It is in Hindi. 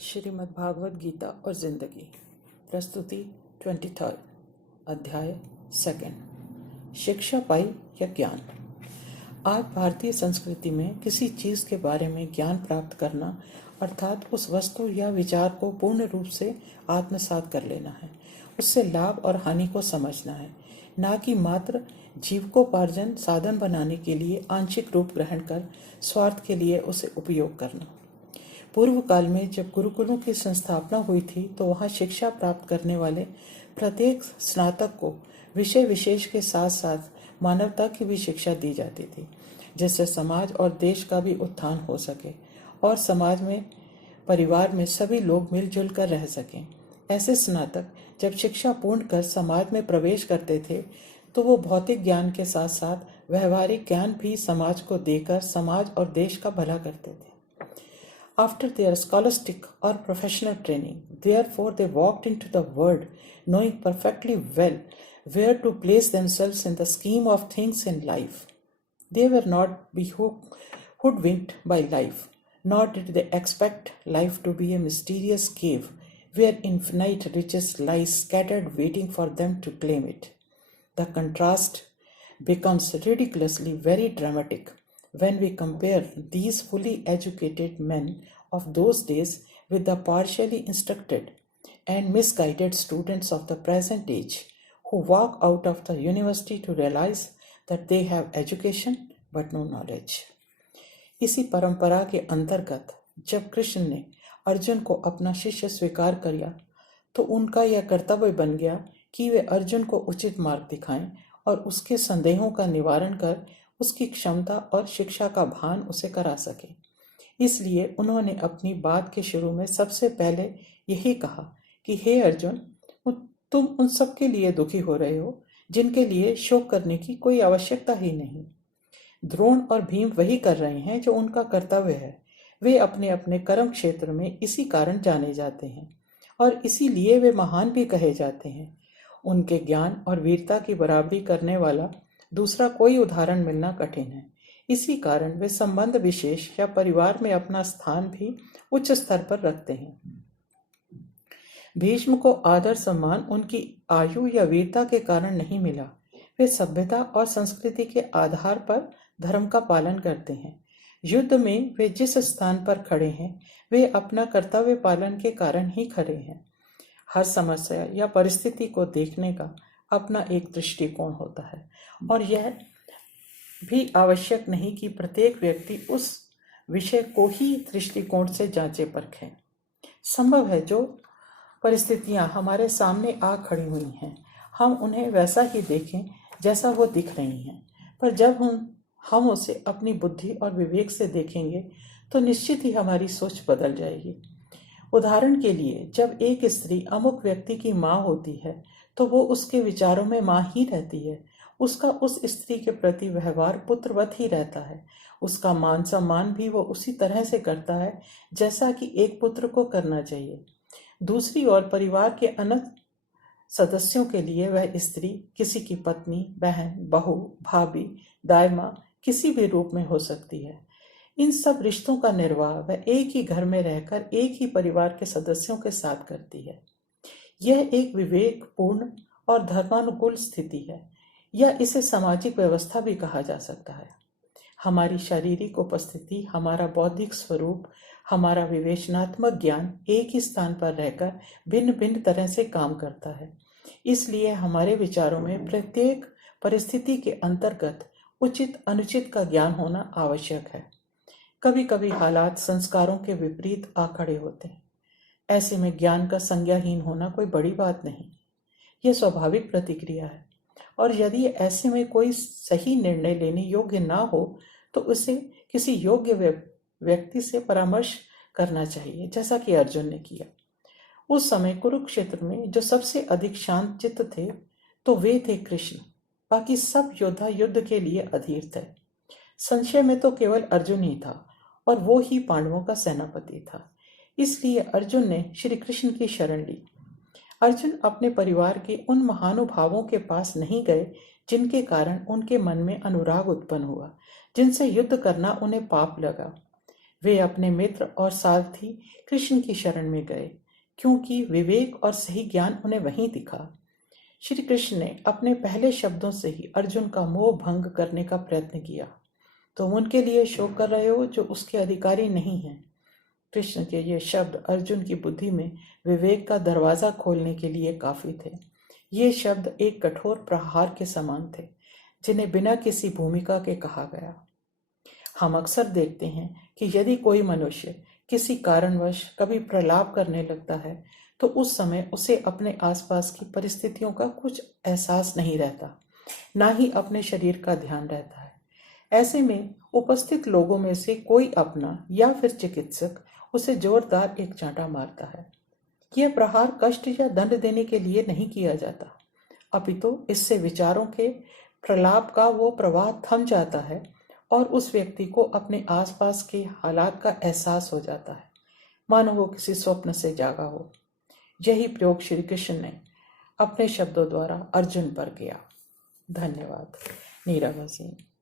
श्रीमद् भागवत गीता और जिंदगी। प्रस्तुति 23। अध्याय 2। शिक्षा पाई या ज्ञान। आज भारतीय संस्कृति में किसी चीज के बारे में ज्ञान प्राप्त करना अर्थात उस वस्तु या विचार को पूर्ण रूप से आत्मसात कर लेना है, उससे लाभ और हानि को समझना है, ना कि मात्र जीविकोपार्जन साधन बनाने के लिए आंशिक रूप ग्रहण कर स्वार्थ के लिए उसे उपयोग करना। पूर्व काल में जब गुरुकुलों की संस्थापना हुई थी तो वहां शिक्षा प्राप्त करने वाले प्रत्येक स्नातक को विषय विशेष के साथ साथ मानवता की भी शिक्षा दी जाती थी, जिससे समाज और देश का भी उत्थान हो सके और समाज में परिवार में सभी लोग मिलजुल कर रह सकें। ऐसे स्नातक जब शिक्षा पूर्ण कर समाज में प्रवेश करते थे तो वो भौतिक ज्ञान के साथ साथ व्यवहारिक ज्ञान भी समाज को देकर समाज और देश का भला करते थे। After their scholastic or professional training, therefore they walked into the world knowing perfectly well where to place themselves in the scheme of things in life. They were not hoodwinked by life, nor did they expect life to be a mysterious cave where infinite riches lie scattered waiting for them to claim it. The contrast becomes ridiculously very dramatic when we compare these fully educated men of those days with the partially instructed and misguided students of the present age who walk out of the university to realize that they have education but no knowledge. इसी परंपरा के अंतर्गत जब कृष्ण ने अर्जुन को अपना शिष्य स्वीकार किया तो उनका यह कर्तव्य बन गया कि वे अर्जुन को उचित मार्ग दिखाएं और उसके संदेहों का निवारण कर उसकी क्षमता और शिक्षा का भान उसे करा सके। इसलिए उन्होंने अपनी बात के शुरू में सबसे पहले यही कहा कि हे अर्जुन, तुम उन सब के लिए दुखी हो रहे हो जिनके लिए शोक करने की कोई आवश्यकता ही नहीं। द्रोण और भीम वही कर रहे हैं जो उनका कर्तव्य है। वे अपने अपने कर्म क्षेत्र में इसी कारण जाने जाते हैं और इसीलिए वे महान भी कहे जाते हैं। उनके ज्ञान और वीरता की बराबरी करने वाला दूसरा कोई उदाहरण मिलना कठिन है। इसी कारण वे संबंध विशेष या परिवार में अपना स्थान भी उच्च स्तर पर रखते हैं। भीष्म को आदर सम्मान उनकी आयु या वीरता के कारण नहीं मिला। वे सभ्यता और संस्कृति के आधार पर धर्म का पालन करते हैं। युद्ध में वे जिस स्थान पर खड़े हैं वे अपना कर्तव्य पालन के कारण ही खड़े हैं। हर समस्या या परिस्थिति को देखने का अपना एक दृष्टिकोण होता है और यह भी आवश्यक नहीं कि प्रत्येक व्यक्ति उस विषय को ही दृष्टिकोण से जांचे परखे। संभव है जो परिस्थितियां हमारे सामने आ खड़ी हुई हैं हम उन्हें वैसा ही देखें जैसा वो दिख रही हैं, पर जब हम उसे अपनी बुद्धि और विवेक से देखेंगे तो निश्चित ही हमारी सोच बदल जाएगी। उदाहरण के लिए जब एक स्त्री अमुक व्यक्ति की माँ होती है तो वो उसके विचारों में माँ ही रहती है। उसका उस स्त्री के प्रति व्यवहार पुत्रवत ही रहता है। उसका मान सम्मान भी वो उसी तरह से करता है जैसा कि एक पुत्र को करना चाहिए। दूसरी ओर परिवार के अन्य सदस्यों के लिए वह स्त्री किसी की पत्नी, बहन, बहू, भाभी, दायमा किसी भी रूप में हो सकती है। इन सब रिश्तों का निर्वाह वह एक ही घर में रहकर एक ही परिवार के सदस्यों के साथ करती है। यह एक विवेकपूर्ण और धर्मानुकूल स्थिति है या इसे सामाजिक व्यवस्था भी कहा जा सकता है। हमारी शारीरिक उपस्थिति, हमारा बौद्धिक स्वरूप, हमारा विवेचनात्मक ज्ञान एक ही स्थान पर रहकर भिन्न भिन्न तरह से काम करता है। इसलिए हमारे विचारों में प्रत्येक परिस्थिति के अंतर्गत उचित अनुचित का ज्ञान होना आवश्यक है। कभी कभी हालात संस्कारों के विपरीत आ खड़े होते हैं। ऐसे में ज्ञान का संज्ञाहीन होना कोई बड़ी बात नहीं, यह स्वाभाविक प्रतिक्रिया है। और यदि ऐसे में कोई सही निर्णय लेने योग्य ना हो तो उसे किसी योग्य व्यक्ति से परामर्श करना चाहिए, जैसा कि अर्जुन ने किया। उस समय कुरुक्षेत्र में जो सबसे अधिक शांत चित्त थे तो वे थे कृष्ण। बाकी सब योद्धा युद्ध के लिए अधीर थे। संशय में तो केवल अर्जुन ही था और वो ही पांडवों का सेनापति था। इसलिए अर्जुन ने श्री कृष्ण की शरण ली। अर्जुन अपने परिवार के उन महानुभावों के पास नहीं गए जिनके कारण उनके मन में अनुराग उत्पन्न हुआ, जिनसे युद्ध करना उन्हें पाप लगा। वे अपने मित्र और सारथी कृष्ण की शरण में गए, क्योंकि विवेक और सही ज्ञान उन्हें वहीं दिखा। श्री कृष्ण ने अपने पहले शब्दों से ही अर्जुन का मोह भंग करने का प्रयत्न किया। तुम उनके लिए शोक कर रहे हो जो उसके अधिकारी नहीं हैं। कृष्ण के ये शब्द अर्जुन की बुद्धि में विवेक का दरवाजा खोलने के लिए काफी थे। ये शब्द एक कठोर प्रहार के समान थे, जिन्हें बिना किसी भूमिका के कहा गया। हम अक्सर देखते हैं कि यदि कोई मनुष्य किसी कारणवश कभी प्रलाप करने लगता है तो उस समय उसे अपने आसपास की परिस्थितियों का कुछ एहसास नहीं रहता, ना ही अपने शरीर का ध्यान रहता है। ऐसे में उपस्थित लोगों में से कोई अपना या फिर चिकित्सक उसे जोरदार एक चांटा मारता है। यह प्रहार कष्ट या दंड देने के लिए नहीं किया जाता, अपितु इससे विचारों के प्रलाप का वो प्रवाह थम जाता है और उस व्यक्ति को अपने आसपास के हालात का एहसास हो जाता है, मानो वो किसी स्वप्न से जागा हो। यही प्रयोग श्री कृष्ण ने अपने शब्दों द्वारा अर्जुन पर किया। धन्यवाद। नीरव सिंह।